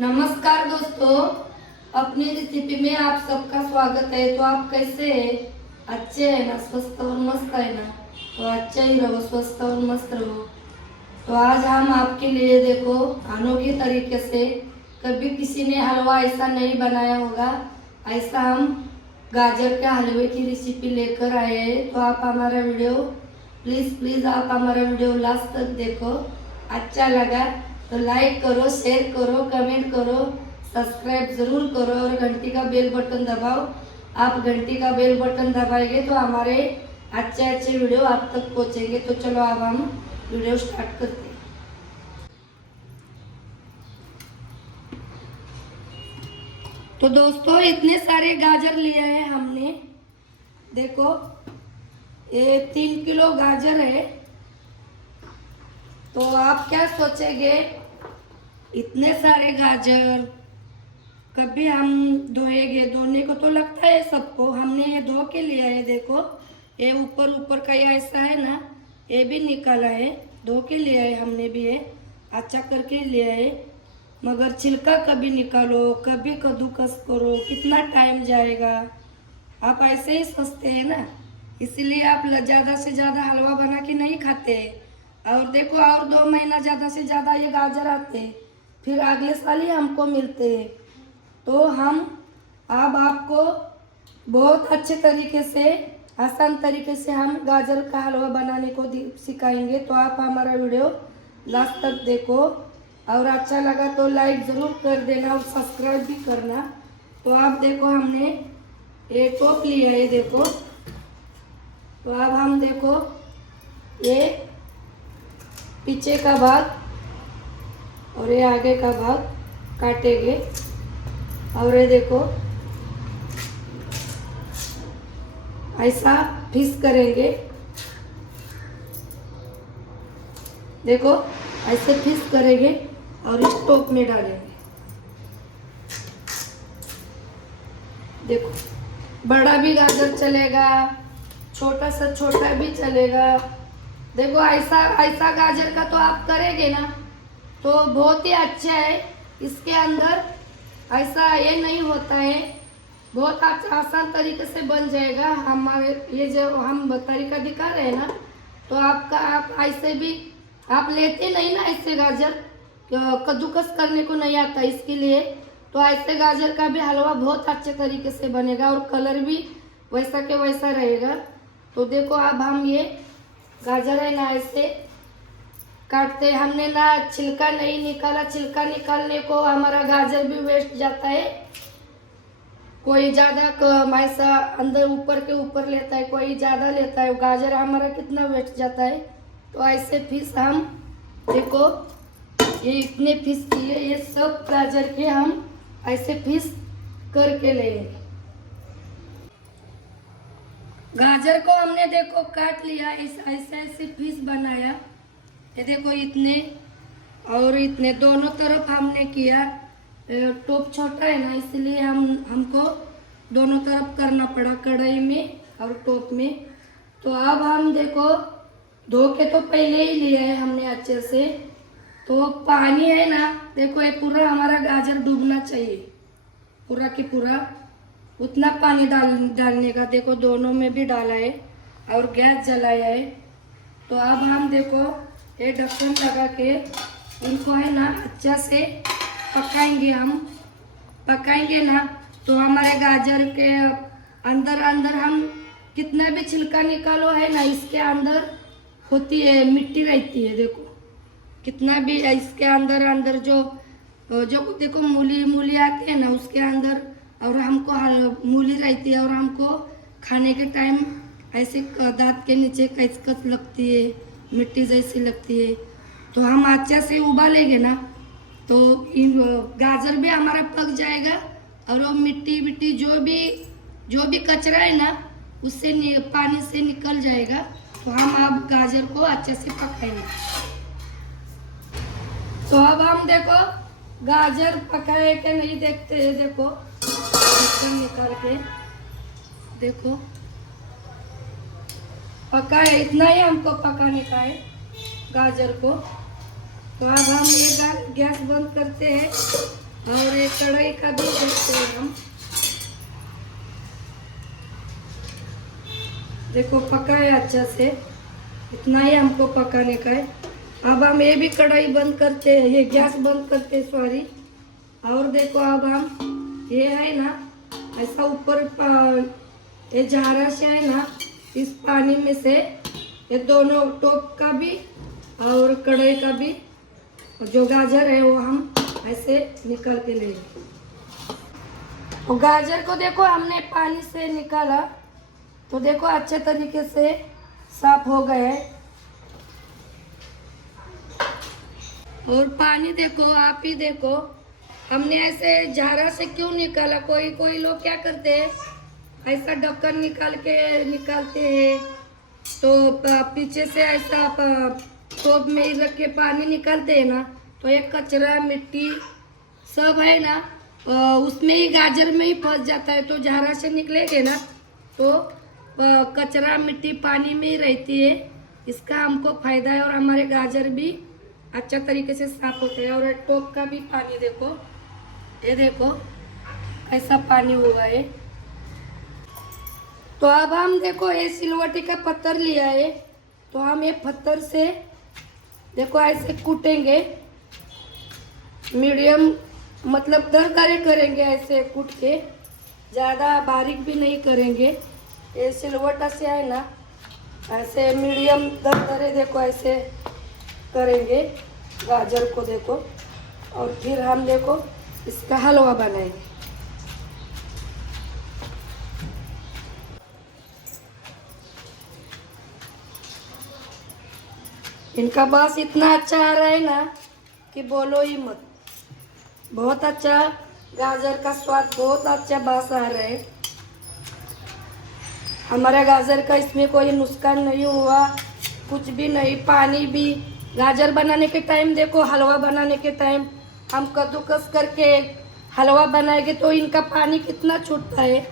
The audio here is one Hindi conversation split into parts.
नमस्कार दोस्तों, अपनी रेसिपी में आप सबका स्वागत है। तो आप कैसे हैं? अच्छे हैं ना? स्वस्थ और मस्त है ना? तो अच्छे ही रहो, स्वस्थ और मस्त रहो। तो आज हम आपके लिए देखो अनोखे तरीके से, कभी किसी ने हलवा ऐसा नहीं बनाया होगा, ऐसा हम गाजर के हलवे की रेसिपी लेकर आए हैं। तो आप हमारा वीडियो प्लीज़ आप हमारा वीडियो लास्ट तक देखो। अच्छा लगा तो लाइक करो, शेयर करो, कमेंट करो, सब्सक्राइब ज़रूर करो और घंटी का बेल बटन दबाओ। आप घंटी का बेल बटन दबाएंगे तो हमारे अच्छे वीडियो आप तक पहुंचेंगे। तो चलो अब हम वीडियो स्टार्ट करते हैं। तो दोस्तों इतने सारे गाजर लिए हैं हमने, देखो ये 3 किलो गाजर है। तो आप क्या सोचेंगे, इतने सारे गाजर कभी हम धोएंगे? धोने को तो लगता है सबको, हमने ये धो के लिया है। देखो ये ऊपर का ये ऐसा है ना, ये भी निकाला है, धो के लिया है हमने भी, ये अच्छा करके लिया है। मगर छिलका कभी निकालो, कभी कद्दूकस करो, कितना टाइम जाएगा। आप ऐसे ही सोचते हैं ना, इसीलिए आप ज़्यादा से ज़्यादा हलवा बना के नहीं खाते। और देखो और 2 महीना ज़्यादा से ज़्यादा ये गाजर आते, फिर अगले साल ही हमको मिलते हैं। तो हम अब आपको बहुत अच्छे तरीके से, आसान तरीके से हम गाजर का हलवा बनाने को सिखाएंगे। तो आप हमारा वीडियो लास्ट तक देखो और अच्छा लगा तो लाइक ज़रूर कर देना और सब्सक्राइब भी करना। तो आप देखो हमने ये टोप लिया है, देखो। तो अब हम देखो ये पीछे का भाग और ये आगे का भाग काटेंगे। और ये देखो ऐसा पीस करेंगे, देखो ऐसे पीस करेंगे और इस टोप में डालेंगे। देखो बड़ा भी गाजर चलेगा, छोटा सा छोटा भी चलेगा। देखो ऐसा ऐसा गाजर का तो आप करेंगे ना तो बहुत ही अच्छा है। इसके अंदर ऐसा ये नहीं होता है, बहुत आसान तरीके से बन जाएगा। हमारे ये जो हम तरीका दिखा रहे हैं ना, तो आपका आप ऐसे भी आप लेते नहीं ना, ऐसे गाजर कद्दूकस करने को नहीं आता इसके लिए। तो ऐसे गाजर का भी हलवा बहुत अच्छे तरीके से बनेगा और कलर भी वैसा के वैसा रहेगा। तो देखो अब हम ये गाजर है ना ऐसे काटते, हमने ना छिलका नहीं निकाला। छिलका निकालने को हमारा गाजर भी वेस्ट जाता है। कोई ज़्यादा ऐसा अंदर ऊपर के ऊपर लेता है, कोई ज़्यादा लेता है, गाजर हमारा कितना वेस्ट जाता है। तो ऐसे पीस हम देखो ये इतने पीस किए, ये सब गाजर के हम ऐसे पीस करके लेंगे। गाजर को हमने देखो काट लिया, ऐसे ऐसे पीस बनाया। ये देखो इतने और इतने दोनों तरफ हमने किया। टोप छोटा है ना, इसलिए हमको दोनों तरफ करना पड़ा, कढ़ाई में और टोप में। तो अब हम देखो धो के तो पहले ही लिया है हमने अच्छे से। तो पानी है ना, देखो ये पूरा हमारा गाजर डूबना चाहिए, पूरा की पूरा उतना पानी डालने का। देखो दोनों में भी डाला है और गैस जलाया है। तो अब हम देखो ये ढक्कन लगा के इनको है ना अच्छा से पकाएंगे। हम पकाएंगे ना तो हमारे गाजर के अंदर हम कितना भी छिलका निकालो है ना, इसके अंदर होती है मिट्टी रहती है। देखो कितना भी इसके अंदर जो देखो मूली आती है ना उसके अंदर, और हमको मूली रहती है और हमको खाने के टाइम ऐसे दांत के नीचे कचकच लगती है, मिट्टी जैसी लगती है। तो हम अच्छे से उबालेंगे ना तो गाजर भी हमारा पक जाएगा और वो मिट्टी जो भी कचरा है ना उससे पानी से निकल जाएगा। तो हम अब गाजर को अच्छे से पकाएंगे। तो अब हम देखो गाजर पकाए के नहीं देखते हैं, देखो निकाल के देखो पका है, इतना ही हमको पकाने का है गाजर को। तो अब हम ये गैस बंद करते हैं और ये कढ़ाई का भी देखते हैं हम। देखो पका है अच्छा से, इतना ही हमको पकाने का है। अब हम ये भी कढ़ाई बंद करते हैं, ये गैस बंद करते हैं सॉरी। और देखो अब हम ये है ना ऐसा ऊपर ये झारा से है ना, इस पानी में से ये दोनों टोप का भी और कढ़ाई का भी जो गाजर है वो हम ऐसे निकाल के लेंगे। तो गाजर को देखो हमने पानी से निकाला, तो देखो अच्छे तरीके से साफ हो गए हैं। और पानी देखो, आप ही देखो, हमने ऐसे झारा से क्यों निकाला। कोई कोई लोग क्या करते हैं, ऐसा ढक्कन निकालते हैं, तो पीछे से ऐसा टोप में ही रख के पानी निकालते हैं ना, तो एक कचरा मिट्टी सब है ना उसमें ही गाजर में ही फंस जाता है। तो झारा से निकलेंगे ना तो कचरा मिट्टी पानी में ही रहती है। इसका हमको फायदा है और हमारे गाजर भी अच्छा तरीके से साफ होते हैं। और टोप का भी पानी देखो, ये देखो ऐसा पानी हुआ है। तो अब हम देखो ये सिलवटी का पत्थर लिया है, तो हम ये पत्थर से देखो ऐसे कूटेंगे, मीडियम मतलब दरदरे करेंगे, ऐसे कूट के, ज़्यादा बारीक भी नहीं करेंगे। ये सिलवटा से है ना ऐसे मीडियम दरदरे देखो ऐसे करेंगे गाजर को देखो। और फिर हम देखो इसका हलवा बनाएंगे। इनका बास इतना अच्छा आ रहा है ना कि बोलो ही मत। बहुत अच्छा गाजर का स्वाद, बहुत अच्छा बास आ रहा है। हमारा गाजर का इसमें कोई नुकसान नहीं हुआ, कुछ भी नहीं। पानी भी गाजर बनाने के टाइम देखो, हलवा बनाने के टाइम हम कद्दूकस करके हलवा बनाएंगे तो इनका पानी कितना छूटता है,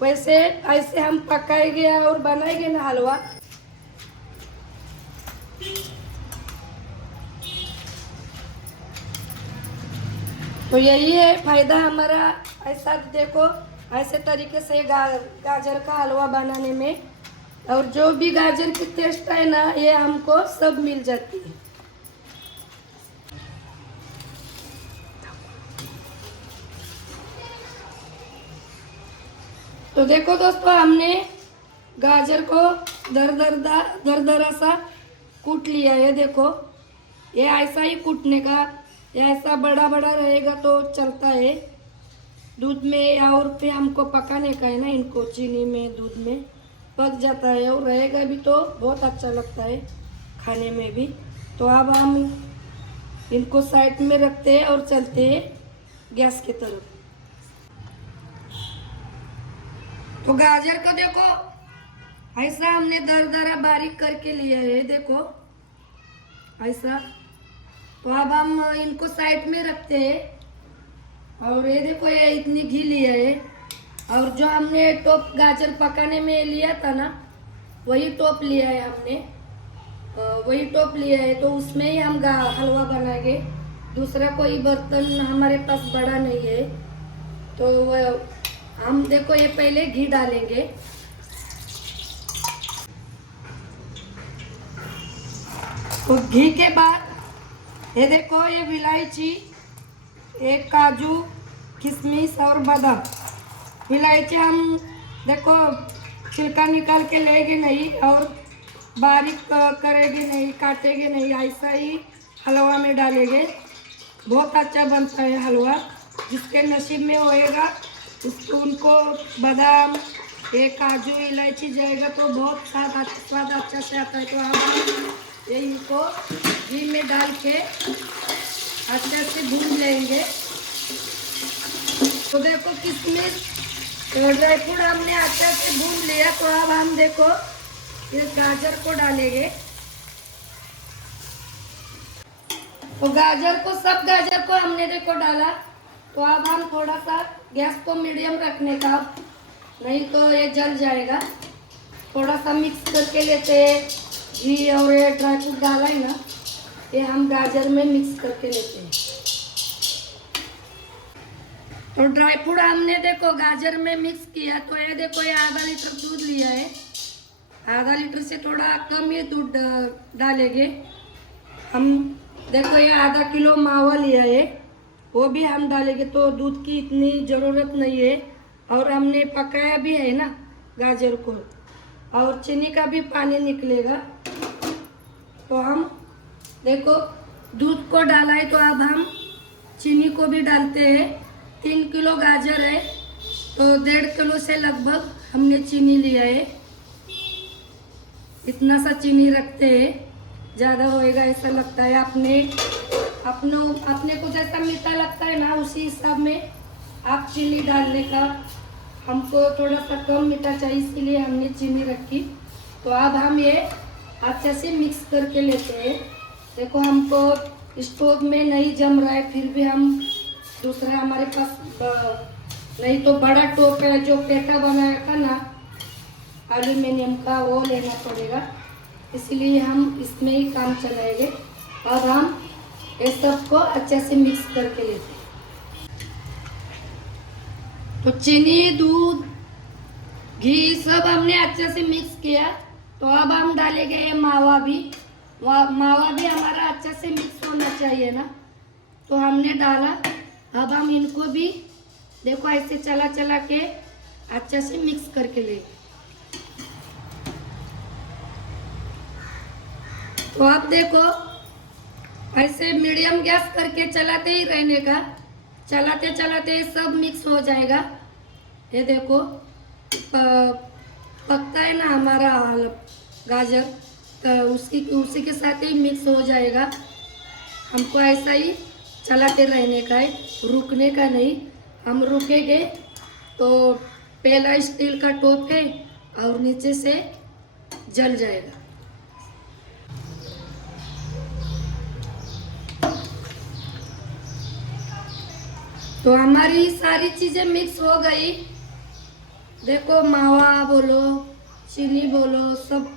वैसे ऐसे हम पकाएंगे और बनाएंगे ना हलवा। तो यही है फायदा हमारा, ऐसा देखो ऐसे तरीके से गाजर का हलवा बनाने में। और जो भी गाजर की टेस्ट है ना ये हमको सब मिल जाती है। तो देखो दोस्तों, हमने गाजर को दरदरा सा कूट लिया है। देखो ये ऐसा ही कूटने का, ये ऐसा बड़ा बड़ा रहेगा तो चलता है दूध में। और फिर हमको पकाने का है ना, इनको चीनी में दूध में पक जाता है और रहेगा भी तो बहुत अच्छा लगता है खाने में भी। तो अब हम इनको साइड में रखते हैं और चलते हैं गैस की तरफ। तो गाजर को देखो ऐसा हमने दरदरा बारीक करके लिया है, देखो ऐसा। तो अब हम इनको साइड में रखते हैं। और ये देखो ये इतनी घी लिया है, और जो हमने टोप गाजर पकाने में लिया था ना वही टोप लिया है हमने, वही टोप लिया है। तो उसमें ही हम हलवा बनाएंगे। दूसरा कोई बर्तन हमारे पास बड़ा नहीं है। तो हम देखो ये पहले घी डालेंगे। तो घी के बाद ये देखो ये इलायची, एक काजू, किशमिश और बादाम। इलायची हम देखो छिलका निकाल के लेंगे नहीं और बारीक करेंगे नहीं, काटेंगे नहीं, ऐसा ही हलवा में डालेंगे। बहुत अच्छा बनता है हलवा, जिसके नसीब में होएगा उसको उनको बादाम, ये काजू, इलायची जाएगा तो बहुत स्वाद अच्छा से आता है। तो हम ये इनको घी में डाल के अच्छे से भून लेंगे। तो देखो किशमिश ड्राई फ्रूट हमने अच्छे से भून लिया। तो अब हम देखो ये गाजर को डालेंगे। तो गाजर को, सब गाजर को हमने देखो डाला। तो अब हम थोड़ा सा गैस को मीडियम रखने का, नहीं तो ये जल जाएगा। थोड़ा सा मिक्स करके लेते हैं। घी और ये ड्राई फ्रूट डाला है ना, ये हम गाजर में मिक्स करके लेते हैं। तो ड्राई फ्रूट हमने देखो गाजर में मिक्स किया, तो ये देखो ये आधा लीटर दूध लिया है। आधा लीटर से थोड़ा कम ये दूध डालेंगे हम। देखो ये आधा किलो मावा लिया है, वो भी हम डालेंगे, तो दूध की इतनी ज़रूरत नहीं है। और हमने पकाया भी है ना गाजर को, और चीनी का भी पानी निकलेगा। तो हम देखो दूध को डाला है, तो अब हम चीनी को भी डालते हैं। 3 किलो गाजर है, तो 1.5 किलो से लगभग हमने चीनी लिया है। इतना सा चीनी रखते हैं, ज़्यादा होएगा ऐसा लगता है। अपने को जैसा मीठा लगता है ना, उसी हिसाब में आप चीनी डालने का। हमको थोड़ा सा कम मीठा चाहिए, इसीलिए हमने चीनी रखी। तो अब हम ये अच्छे से मिक्स करके लेते हैं। देखो हमको स्टोव में नहीं जम रहा है, फिर भी हम दूसरा हमारे पास नहीं तो बड़ा टोप है जो पेटा बनाया था ना एल्यूमिनियम का, वो लेना पड़ेगा। इसलिए हम इसमें ही काम चलाएंगे। अब हम ये सबको अच्छे से मिक्स करके लेते हैं। तो चीनी, दूध, घी सब हमने अच्छे से मिक्स किया। तो अब हम डालेंगे ये मावा भी। मावा भी हमारा अच्छे से मिक्स होना चाहिए ना, तो हमने डाला। अब हम इनको भी देखो ऐसे चला चला के अच्छे से मिक्स करके ले। तो अब देखो ऐसे मीडियम गैस करके चलाते ही रहने का। चलाते चलाते सब मिक्स हो जाएगा। ये देखो पकता है ना हमारा गाजर, तो उसी के साथ ही मिक्स हो जाएगा। हमको ऐसा ही चलाते रहने का है, रुकने का नहीं। हम रुकेंगे तो पहला स्टील का टोप है और नीचे से जल जाएगा। तो हमारी सारी चीज़ें मिक्स हो गई। देखो मावा बोलो, चीनी बोलो, सब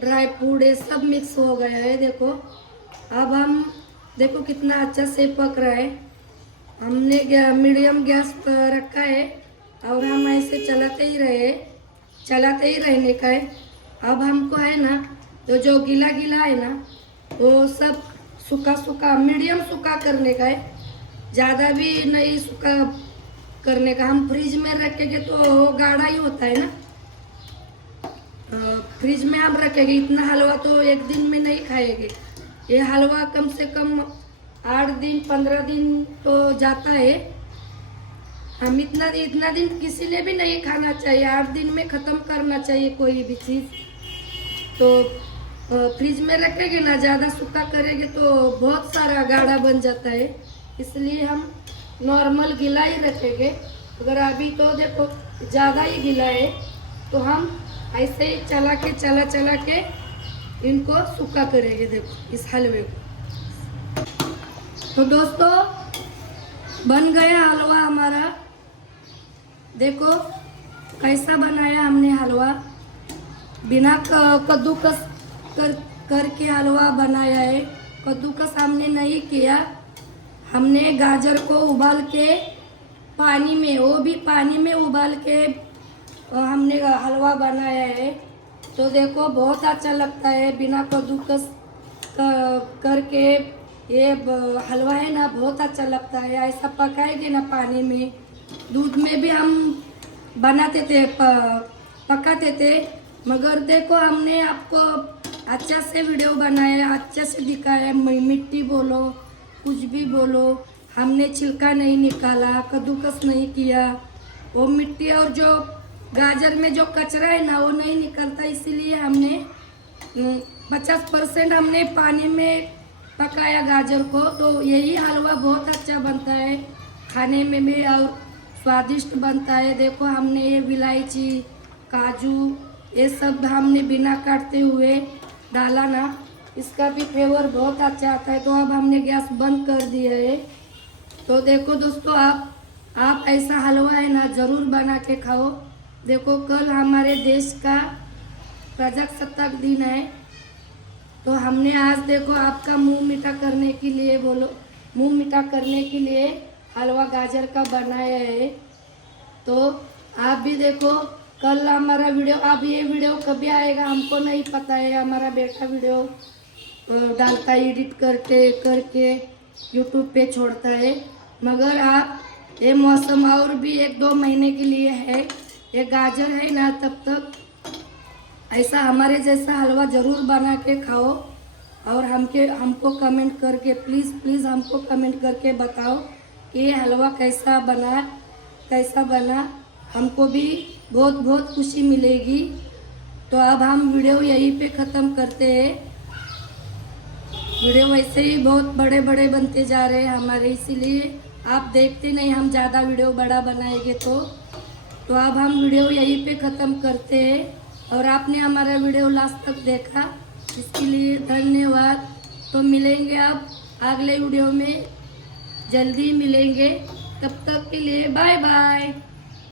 ड्राई फ्रूट ये सब मिक्स हो गया है। देखो अब हम देखो कितना अच्छा से पक रहा है। हमने मीडियम गैस पर रखा है और हम ऐसे चलाते ही रहने का है। अब हमको है ना जो गीला गीला है ना, वो सब सूखा सूखा मीडियम सूखा करने का है, ज़्यादा भी नहीं सूखा करने का। हम फ्रिज में रखेंगे तो गाढ़ा ही होता है ना, फ्रिज में हम रखेंगे। इतना हलवा तो एक दिन में नहीं खाएंगे। ये हलवा कम से कम 8 दिन 15 दिन तो जाता है। हम इतना दिन किसी ने भी नहीं खाना चाहिए, 8 दिन में ख़त्म करना चाहिए कोई भी चीज़। तो फ्रिज में रखेंगे ना, ज़्यादा सूखा करेंगे तो बहुत सारा गाढ़ा बन जाता है। इसलिए हम नॉर्मल गीला ही रखेंगे। अगर अभी तो देखो ज़्यादा ही गीला है, तो हम ऐसे ही चला के इनको सूखा करेंगे। देखो इस हलवे को। तो दोस्तों बन गया हलवा हमारा। देखो कैसा बनाया हमने हलवा, बिना कद्दूकस करके हलवा बनाया है। कद्दूकस हमने नहीं किया। हमने गाजर को उबाल के पानी में, वो भी पानी में उबाल के हमने हलवा बनाया है। तो देखो बहुत अच्छा लगता है बिना कद्दूकस करके। ये हलवा है ना बहुत अच्छा लगता है। ऐसा पकाएंगे ना पानी में, दूध में भी हम बनाते थे, पकाते थे। मगर देखो हमने आपको अच्छा से वीडियो बनाया, अच्छे से दिखाया। मिट्टी बोलो कुछ भी बोलो, हमने छिलका नहीं निकाला, कद्दूकस नहीं किया। वो मिट्टी और जो गाजर में जो कचरा है ना वो नहीं निकलता, इसीलिए हमने 50% हमने पानी में पकाया गाजर को। तो यही हलवा बहुत अच्छा बनता है खाने में भी और स्वादिष्ट बनता है। देखो हमने ये इलायची, काजू ये सब हमने बिना काटते हुए डाला ना, इसका भी फ्लेवर बहुत अच्छा आता है। तो अब हमने गैस बंद कर दिया है। तो देखो दोस्तों आप ऐसा हलवा है ना ज़रूर बना के खाओ। देखो कल हमारे देश का प्रजासत्ताक दिन है, तो हमने आज देखो आपका मुंह मीठा करने के लिए हलवा गाजर का बनाया है। तो आप भी देखो, कल हमारा वीडियो, अब ये वीडियो कभी आएगा हमको नहीं पता है। हमारा बेटा वीडियो डालता है, एडिट करके यूट्यूब पे छोड़ता है। मगर आप ये मौसम और भी 1-2 महीने के लिए है, ये गाजर है ना, तब तक ऐसा हमारे जैसा हलवा ज़रूर बना के खाओ। और हमको कमेंट करके प्लीज़ हमको कमेंट करके बताओ कि ये हलवा कैसा बना। हमको भी बहुत खुशी मिलेगी। तो अब हम वीडियो यहीं पे ख़त्म करते हैं। वीडियो वैसे ही बहुत बड़े बनते जा रहे हैं हमारे, इसीलिए आप देखते नहीं, हम ज़्यादा वीडियो बड़ा बनाएंगे तो अब हम वीडियो यहीं पे ख़त्म करते हैं। और आपने हमारा वीडियो लास्ट तक देखा, इसके लिए धन्यवाद। तो मिलेंगे अब अगले वीडियो में, जल्दी मिलेंगे। तब तक के लिए बाय बाय।